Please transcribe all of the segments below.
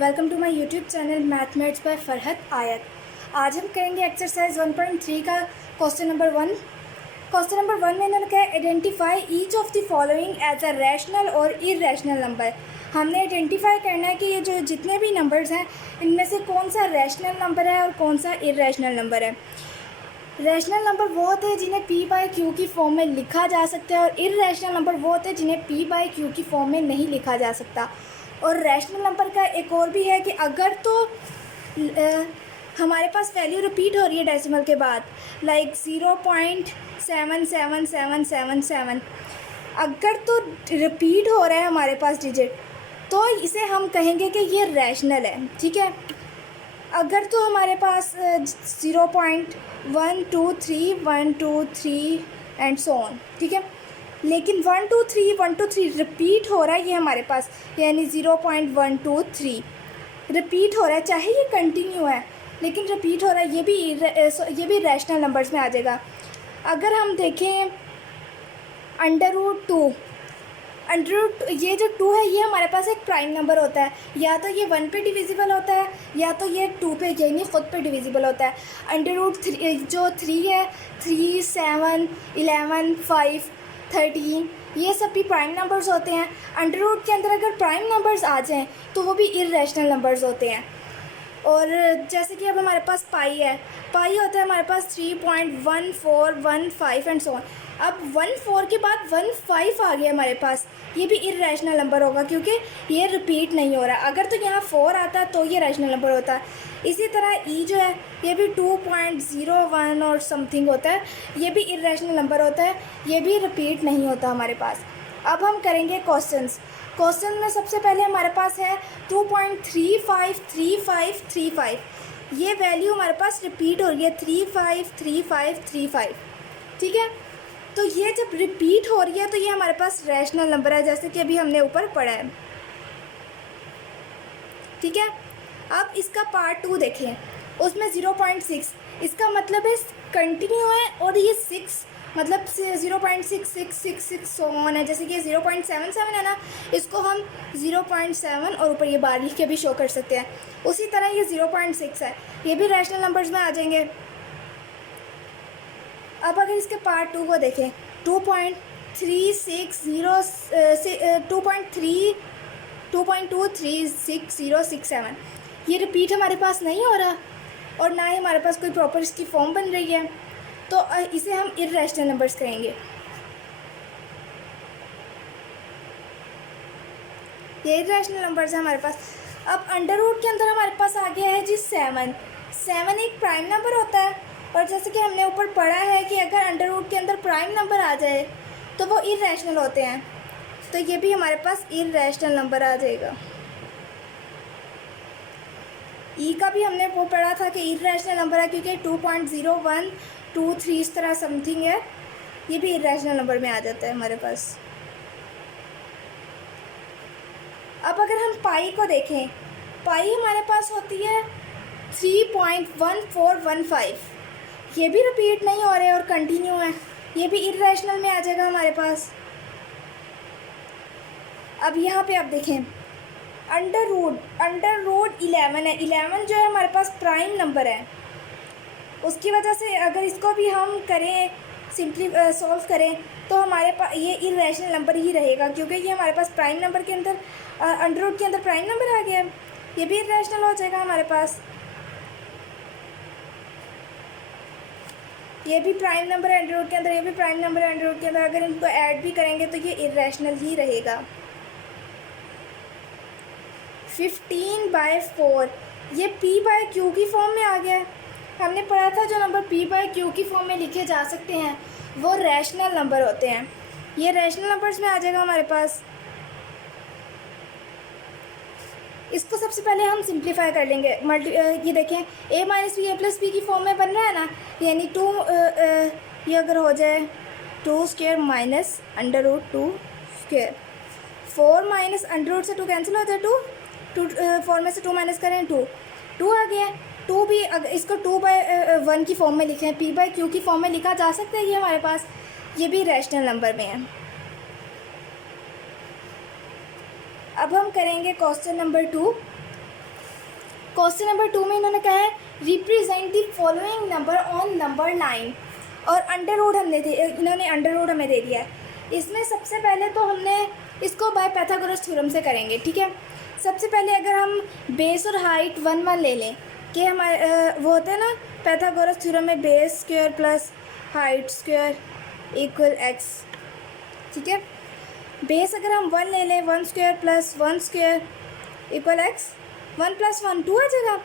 Welcome to my YouTube channel mathmates by Farhat Ayat. आज हम करेंगे एक्सरसाइज 1.3 का क्वेश्चन नंबर 1। क्वेश्चन नंबर 1 में इन्होंने कहा identify each of the following as a rational और इरेशनल नंबर। हमने आइडेंटिफाई करना है कि ये जो जितने भी नंबर्स हैं इनमें से कौन सा रैशनल नंबर है और कौन सा इरेशनल नंबर है। रैशनल नंबर वो होते हैं जिन्हें पी बाई क्यू की फॉर्म में लिखा जा सकता है और इरेशनल नंबर वो होते हैं जिन्हें पी बाई क्यू की फॉर्म में नहीं लिखा जा सकता। और रैशनल नंबर का एक और भी है कि अगर तो हमारे पास वैल्यू रिपीट हो रही है डेसिमल के बाद, लाइक 0.77777, अगर तो रिपीट हो रहा है हमारे पास डिजिट, तो इसे हम कहेंगे कि ये रैशनल है। ठीक है। अगर तो हमारे पास 0.123 एंड सो ऑन, ठीक है, लेकिन 123 रिपीट हो रहा है ये हमारे पास, यानी 0.123 रिपीट हो रहा है, चाहे ये कंटिन्यू है लेकिन रिपीट हो रहा है, ये भी रैशनल नंबर्स में आ जाएगा। अगर हम देखें √2, ये जो 2 है ये हमारे पास एक प्राइम नंबर होता है, या तो ये 1 पे डिविजिबल होता है या तो ये 2 पे यानी ख़ुद पे डिविजिबल होता है। √3 जो 3 है, 3, 7, 11, 5, 13, ये सब भी प्राइम नंबर्स होते हैं। √ के अंदर अगर प्राइम नंबर्स आ जाएं तो वो भी इरेशनल नंबर्स होते हैं। और जैसे कि अब हमारे पास पाई है, पाई होता है हमारे पास 3.1415 एंड सो ऑन। अब 14 के बाद 15 आ गया हमारे पास, ये भी इरेशनल नंबर होगा क्योंकि ये रिपीट नहीं हो रहा। अगर तो यहाँ 4 आता तो ये रैशनल नंबर होता। इसी तरह ई जो है ये भी 2.01 और समथिंग होता है, ये भी इरेशनल नंबर होता है, ये भी रिपीट नहीं होता हमारे पास। अब हम करेंगे क्वेश्चन में सबसे पहले हमारे पास है 2.353535। ये वैल्यू हमारे पास रिपीट हो रही है 353535। ठीक है, तो ये जब रिपीट हो रही है तो ये हमारे पास रैशनल नंबर है, जैसे कि अभी हमने ऊपर पढ़ा है। ठीक है, अब इसका पार्ट 2 देखें, उसमें 0.6, इसका मतलब है कंटिन्यू है, और ये 6 मतलब 0.6666 सो ऑन है। जैसे कि 0.77 है ना, इसको हम 0.7 और ऊपर ये बार लिख के भी शो कर सकते हैं। उसी तरह ये 0.6 है, ये भी रैशनल नंबर्स में आ जाएंगे। अब अगर इसके पार्ट 2 को देखें, 2.236067, ये रिपीट हमारे पास नहीं हो रहा और ना ही हमारे पास कोई प्रॉपर इसकी फॉर्म बन रही है, तो इसे हम इरेशनल नंबर्स कहेंगे। ये इरेशनल नंबर्स है हमारे पास। अब √ के अंदर हमारे पास आ गया है जी 7 एक प्राइम नंबर होता है, और जैसे कि हमने ऊपर पढ़ा है कि अगर √ के अंदर प्राइम नंबर आ जाए तो वो इरेशनल होते हैं, तो ये भी हमारे पास इरेशनल नंबर आ जाएगा। ई का भी हमने वो पढ़ा था कि इरेशनल नंबर है क्योंकि 2.0123 इस तरह समथिंग है, ये भी इरेशनल नंबर में आ जाता है हमारे पास। अब अगर हम पाई को देखें, पाई हमारे पास होती है 3.1415, ये भी रिपीट नहीं हो रहे और कंटिन्यू है, ये भी इरेशनल में आ जाएगा हमारे पास। अब यहाँ पे आप देखें √11 है, 11 जो है हमारे पास प्राइम नंबर है, उसकी वजह से अगर इसको भी हम करें सिंपली सॉल्व करें तो हमारे पास ये इरेशनल नंबर ही रहेगा क्योंकि ये हमारे पास प्राइम नंबर के अंदर √ के अंदर प्राइम नंबर आ गया, ये भी इरेशनल हो जाएगा हमारे पास। ये भी प्राइम नंबर है √ के अंदर, ये भी प्राइम नंबर है √ के अंदर, अगर इनको ऐड भी करेंगे तो ये इरेशनल ही रहेगा। 15/4 ये p/q की फॉर्म में आ गया है। हमने पढ़ा था जो नंबर p/q की फॉर्म में लिखे जा सकते हैं वो रैशनल नंबर होते हैं, ये रैशनल नंबर्स में आ जाएगा हमारे पास। इसको सबसे पहले हम सिंप्लीफाई कर लेंगे। ये देखें a - b a + b की फॉर्म में बन रहा है ना, यानी 2 ये अगर हो जाए 2² - √2², 4 माइनस √ से 2 कैंसिल हो जाए, 2 4 में से 2 माइनस करें 2 आ गया। 2 भी अगर इसको 2/1 की फॉर्म में लिखें, p/q की फॉर्म में लिखा जा सकता है ये हमारे पास, ये भी रैशनल नंबर में है। अब हम करेंगे क्वेश्चन नंबर 2। क्वेश्चन नंबर 2 में इन्होंने कहा है represent the following number on number line, और अंडर रूट इन्होंने अंडर रूट हमें दे दिया है। इसमें सबसे पहले तो हमने इसको बाय पाइथागोरस थ्योरम से करेंगे, ठीक है। सबसे पहले अगर हम बेस और हाइट 1 1 ले लें कि हमारे वो होता है ना पाइथागोरस थ्योरम में base square plus height square equal X, ठीक है। बेस अगर हम 1 ले लें 1 square plus 1 square equal X, 1 plus 1 2 आ जाएगा,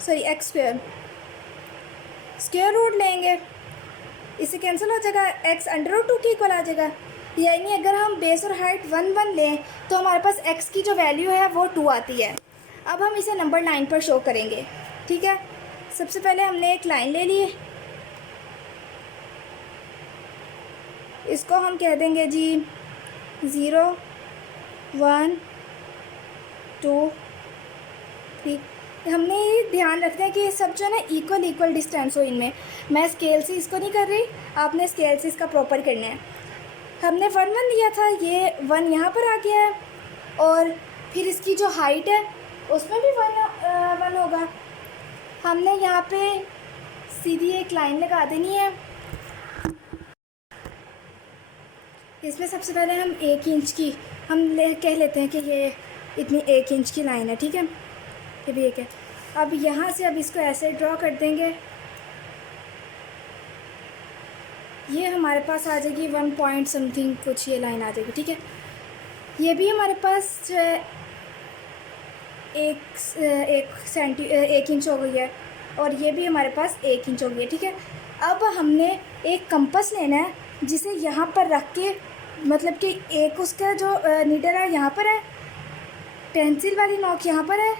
sorry X square. Square root लेंगे, इससे कैंसिल हो जाएगा, एक्स अंडर रूट 2 के इक्वल आ जाएगा। यानी अगर हम बेस और हाइट 1 1 लें तो हमारे पास एक्स की जो वैल्यू है वो 2 आती है। अब हम इसे नंबर लाइन पर शो करेंगे, ठीक है। सबसे पहले हमने एक लाइन ले ली, इसको हम कह देंगे जी 0 1 2 3। हमने ये ध्यान रखना है कि ये सब जो है ना इक्वल डिस्टेंस हो इनमें। मैं स्केल से इसको नहीं कर रही, आपने स्केल से इसका प्रॉपर करना है। हमने 1 1 लिया था, ये 1 यहाँ पर आ गया है, और फिर इसकी जो हाइट है उसमें भी 1 होगा। हमने यहाँ पे सीधी एक लाइन लगा देनी है। इसमें सबसे पहले हम 1 इंच की कह लेते हैं कि ये इतनी 1 इंच की लाइन है, ठीक है। ये भी एक है। अब यहाँ से अब इसको ऐसे ड्रॉ कर देंगे, ये हमारे पास आ जाएगी 1 पॉइंट समथिंग कुछ ये लाइन आ जाएगी, ठीक है। ये भी हमारे पास जो है 1 इंच हो गई है, और ये भी हमारे पास 1 इंच हो गई है, ठीक है। अब हमने एक कंपास लेना है जिसे यहाँ पर रख के, मतलब कि एक उसका जो नीडल है यहाँ पर है, पेंसिल वाली नोक यहाँ पर है,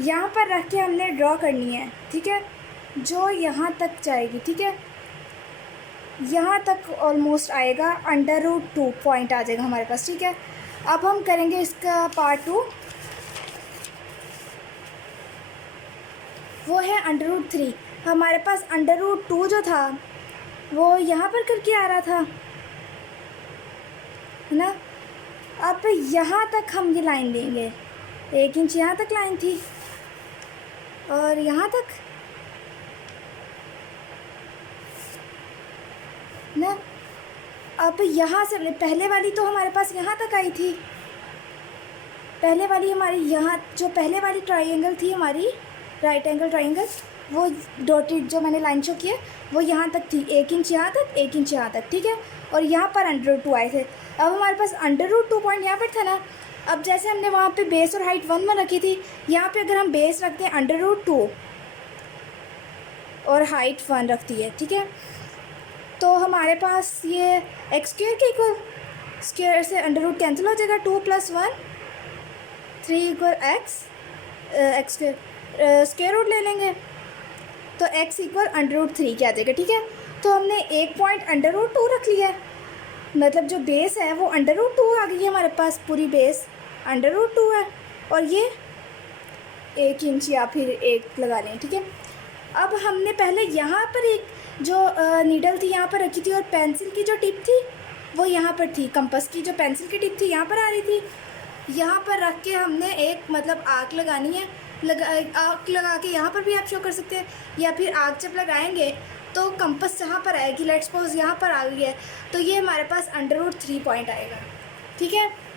यहाँ पर रख के हमने ड्रॉ करनी है, ठीक है, जो यहाँ तक जाएगी, ठीक है। यहाँ तक ऑलमोस्ट आएगा, अंडर रूट 2 पॉइंट आ जाएगा हमारे पास, ठीक है। अब हम करेंगे इसका पार्ट 2, वो है अंडर रूट 3। हमारे पास अंडर रूट 2 जो था वो यहाँ पर करके आ रहा था, है ना। अब यहाँ तक हम ये लाइन देंगे, 1 इंच यहाँ तक लाइन थी, और यहाँ तक ना। अब यहाँ से पहले वाली तो हमारे पास यहाँ तक आई थी, पहले वाली हमारी यहाँ जो पहले वाली ट्राइंगल थी हमारी राइट एंगल ट्राइंगल, वो डॉटेड जो मैंने लाइन शो की है वो यहाँ तक थी, 1 इंच यहाँ तक 1 इंच यहाँ तक, ठीक है। और यहाँ पर अंडर रूट 2 आए थे। अब हमारे पास अंडर रूट 2 पॉइंट यहाँ पर था ना। अब जैसे हमने वहाँ पे बेस और हाइट 1 1 रखी थी, यहाँ पे अगर हम बेस रखते हैं अंडर रूट 2 और हाइट 1 रखती है, ठीक है, तो हमारे पास ये एक्स स्क्वायर के इक्वल, स्क्वायर से अंडर रूट कैंसिल हो जाएगा, 2 + 1 3 equal X square, square root ले लेंगे तो x इक्वल अंडर रूट 3 क्या आ जाएगा, ठीक है। तो हमने एक पॉइंट अंडर रूट 2 रख लिया है, मतलब जो बेस है वो अंडर रूट 2 आ गई है हमारे पास, पूरी बेस अंडर रूट 2 है, और ये 1 इंच या फिर 1 लगा लें, ठीक है। अब हमने पहले यहाँ पर एक जो नीडल थी यहाँ पर रखी थी, और पेंसिल की जो टिप थी वो यहाँ पर थी, कंपास की जो पेंसिल की टिप थी यहाँ पर आ रही थी। यहाँ पर रख के हमने एक मतलब आग लगानी है, आग लगा के यहाँ पर भी आप शो कर सकते हैं, या फिर आग जब लगाएंगे तो कंपास जहाँ पर आएगी, लेट्स सपोज यहाँ पर आ गई है, तो ये हमारे पास अंडर रूट 3 पॉइंट आएगा, ठीक है।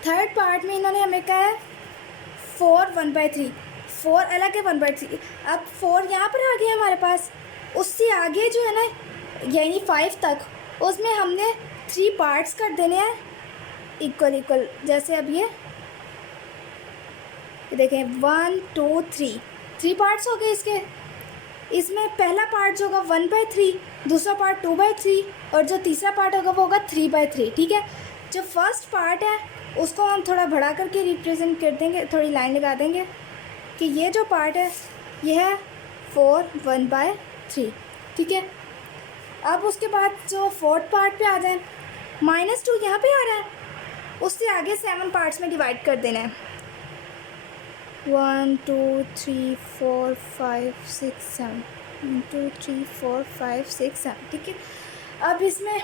थर्ड पार्ट में इन्होंने हमें कहा है 4 1/3, 4 अलग है 1/3। अब 4 यहाँ पर आ गया हमारे पास, उससे आगे जो है ना यानी 5 तक, उसमें हमने 3 पार्ट्स कर देने हैं इक्वल। जैसे अब ये देखें 1 2 3 पार्ट्स हो गए इसके। इसमें पहला पार्ट जो होगा 1/3, दूसरा पार्ट 2/3, और जो तीसरा पार्ट होगा वो होगा 3/3, ठीक है। जो फर्स्ट पार्ट है उसको हम थोड़ा बढ़ा करके रिप्रेजेंट कर देंगे, थोड़ी लाइन लगा देंगे कि ये जो पार्ट है ये है 4 1/3, ठीक है। अब उसके बाद जो फोर्थ पार्ट पे आ जाए, -2 यहाँ पे आ रहा है, उससे आगे 7 पार्ट्स में डिवाइड कर देना है, 1 2 3 4 5 6 7, 1 2 3 4 5 6 7, ठीक है। अब इसमें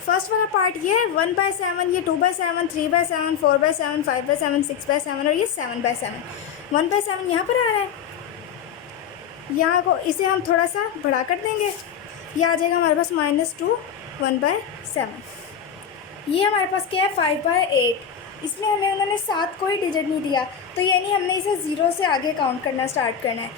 फर्स्ट वाला पार्ट ये है 1/7, ये 2/7, 3/7, 4/7, 5/7, 6/7 और ये 7/7। 1/7 यहाँ पर आ रहा है, यहाँ को इसे हम थोड़ा सा बढ़ा कर देंगे, ये आ जाएगा हमारे पास -2 1/7। ये हमारे पास क्या है 5/8। इसमें हमें उन्होंने 7 कोई डिजिट नहीं दिया, तो यानी हमने इसे 0 से आगे काउंट करना स्टार्ट करना है।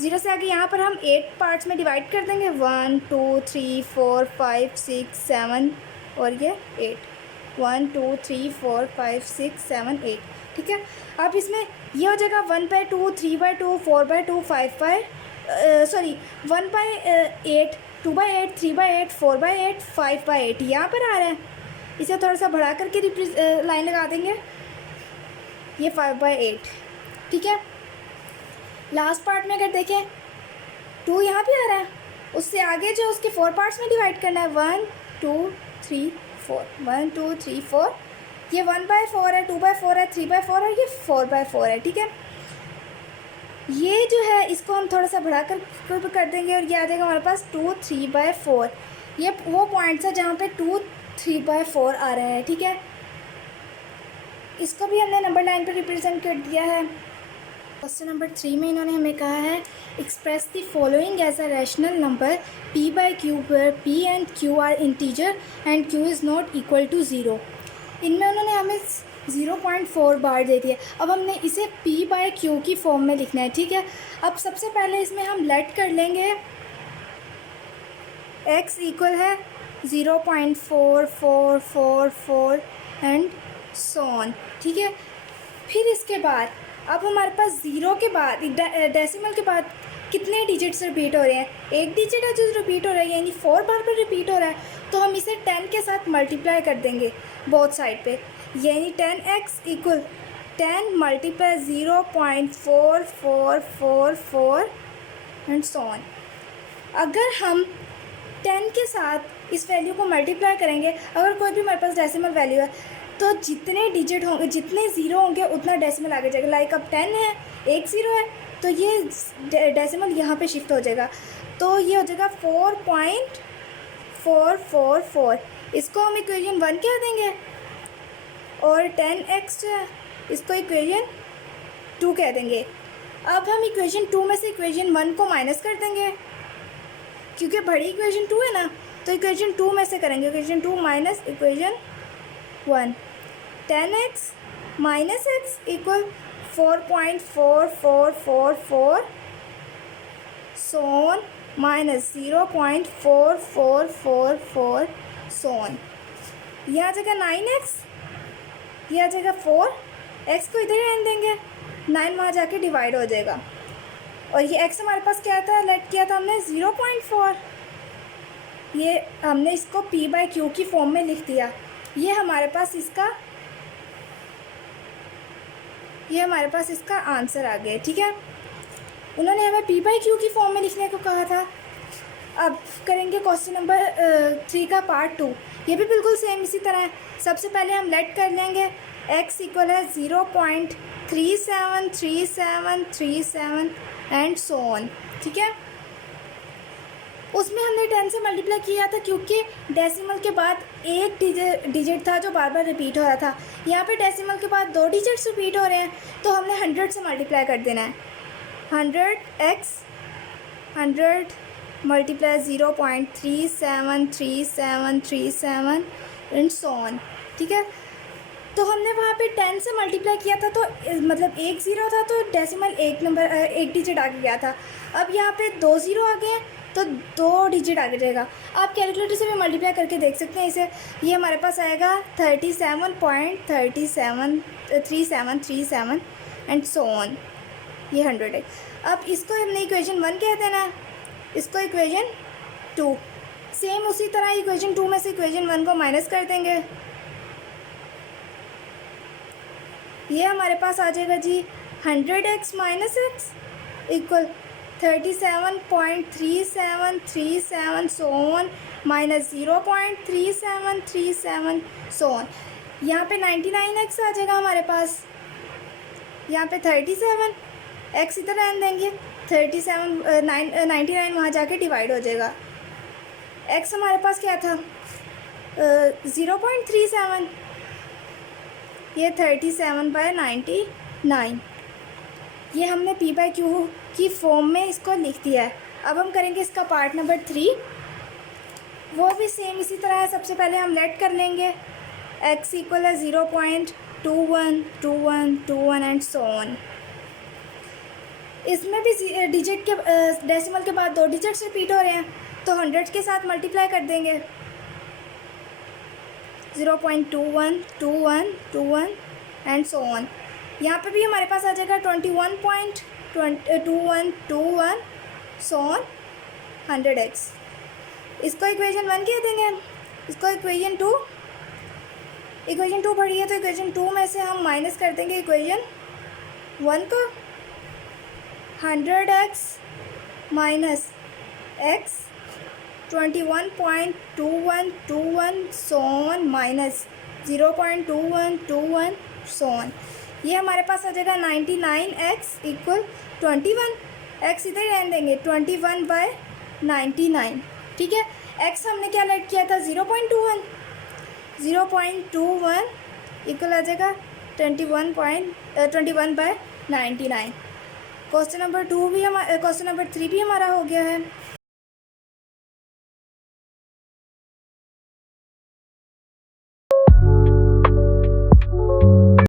0 से आगे यहाँ पर हम 8 पार्ट्स में डिवाइड कर देंगे, 1 2 3 4 5 6 7 और ये 8। 1 2 3 4 5 6 7 8, ठीक है। अब इसमें ये हो जाएगा 1/2, 3/2, 4/2, 1/8, 2/8, 3/8, 4/8, 5/8 यहाँ पर आ रहा है। इसे थोड़ा सा बढ़ा करके लाइन लगा देंगे, ये 5/8, ठीक है। लास्ट पार्ट में अगर देखें 2 यहाँ पे आ रहा है, उससे आगे जो उसके 4 पार्ट्स में डिवाइड करना है 1 2 3 4, 1 2 3 4, ये 1/4 है, 2/4 है, 3/4 और ये 4/4 है, ठीक है। ये जो है इसको हम थोड़ा सा बढ़ा कर देंगे और ये आ जाएगा हमारे पास 2 3/4। ये वो पॉइंट्स है जहाँ पे 2 3/4 आ रहा है, ठीक है। इसको भी हमने नंबर लाइन पर रिप्रेजेंट कर दिया है। क्वेश्चन नंबर 3 में इन्होंने हमें कहा है express the following as a rational number p/q where p and q are integer and q is not equal to 0। इनमें उन्होंने हमें 0.4 बार दे दिया। अब हमने इसे p/q की फॉर्म में लिखना है, ठीक है। अब सबसे पहले इसमें हम लेट कर लेंगे x इक्वल है 0.4444 एंड सो ऑन, ठीक है। फिर इसके बाद अब हमारे पास 0 के बाद डेसिमल के बाद कितने डिजिट्स रिपीट हो रहे हैं, एक डिजिट है जो रिपीट हो रहा है, यानी 4 बार पर रिपीट हो रहा है, तो हम इसे 10 के साथ मल्टीप्लाई कर देंगे बोथ साइड पे, यानी 10x equal 10 multiply 0.4444 and so on. अगर हम 10 के साथ इस वैल्यू को मल्टीप्लाई करेंगे, अगर कोई भी हमारे पास डेसिमल वैल्यू है तो जितने डिजिट होंगे, जितने ज़ीरो होंगे उतना डेसिमल आगे जाएगा। लाइक अब 10 है, एक ज़ीरो है, तो ये डेसिमल यहाँ पे शिफ्ट हो जाएगा, तो ये हो जाएगा 4.444। इसको हम इक्वेशन 1 कह देंगे और 10x जो है इसको इक्वेशन 2 कह देंगे। अब हम इक्वेशन 2 में से इक्वेशन 1 को माइनस कर देंगे, क्योंकि बड़ी इक्वेशन 2 है ना, तो इक्वेशन 2 में से करेंगे equation 2 minus equation 1। 10x minus x equal 4.4444 सोन माइनस 0.4444 सोन। यह आ जाएगा 9x, यह आ जाएगा 4, x को इधर रहने देंगे, 9 वहाँ जाके डिवाइड हो जाएगा। और ये x हमारे पास क्या था, लेट किया था हमने 0.4, ये हमने इसको p/q की फॉर्म में लिख दिया। ये हमारे पास इसका आंसर आ गया, ठीक है। उन्होंने हमें p/q की फॉर्म में लिखने को कहा था। अब करेंगे क्वेश्चन नंबर 3 का पार्ट 2। ये भी बिल्कुल सेम इसी तरह है। सबसे पहले हम लेट कर लेंगे x इक्वल है 0.373737 एंड सो ऑन, ठीक है। उसमें हमने 10 से मल्टीप्लाई किया था, क्योंकि डेसिमल के बाद एक डिजिट था जो बार बार रिपीट हो रहा था। यहाँ पे डेसिमल के बाद 2 डिजिट्स रिपीट हो रहे हैं, तो हमने 100 से मल्टीप्लाई कर देना है। 100 मल्टीप्लाई 0.373737 एंड सो ऑन, ठीक है। तो हमने वहाँ पे 10 से मल्टीप्लाई किया था, तो मतलब 1 ज़ीरो था, तो डेसिमल एक डिजिट आगे गया था। अब यहाँ पे 2 ज़ीरो आ गए हैं, तो 2 डिजिट आगे जाएगा। आप कैलकुलेटर से भी मल्टीप्लाई करके देख सकते हैं इसे। ये हमारे पास आएगा 37.3737 एंड सो ऑन, ये 100 है। अब इसको हमने इक्वेशन 1 कह देना है, इसको इक्वेशन 2। सेम उसी तरह इक्वेशन 2 में से इक्वेशन 1 को माइनस कर देंगे। ये हमारे पास आ जाएगा जी 100x minus x equal 37.3737 so on minus 0.3737 so on. यहाँ पे 99x आ जाएगा हमारे पास, यहाँ पे 37 x इधर रहने देंगे, 99 वहाँ जाके डिवाइड हो जाएगा। x हमारे पास क्या था 0.37, ये 37/99। ये हमने p/q की फॉर्म में इसको लिख दिया है। अब हम करेंगे इसका पार्ट नंबर 3, वो भी सेम इसी तरह है। सबसे पहले हम लेट कर लेंगे x इक्वल है 0.212121 एंड सो ऑन। इसमें भी डिजिट के डेसिमल के बाद 2 डिजिट्स रिपीट हो रहे हैं, तो 100 के साथ मल्टीप्लाई कर देंगे। 0.212121 एंड सो ऑन। यहाँ पे भी हमारे पास आ जाएगा 21.2121 सो ऑन 100x। इसको इक्वेशन 1 कह देंगे, इसको इक्वेशन 2 पढ़ी है, तो इक्वेशन 2 में से हम माइनस कर देंगे इक्वेशन 1 को। 100x minus x 21.2121 so on minus 0.2121 so on. ये हमारे पास आ जाएगा 99x इक्वल 21। x इधर रहने देंगे 21/99। ठीक है, x हमने क्या लेट किया था 0.21 इक्वल आ जाएगा 21/99। क्वेश्चन नंबर 3 भी हमारा हो गया है।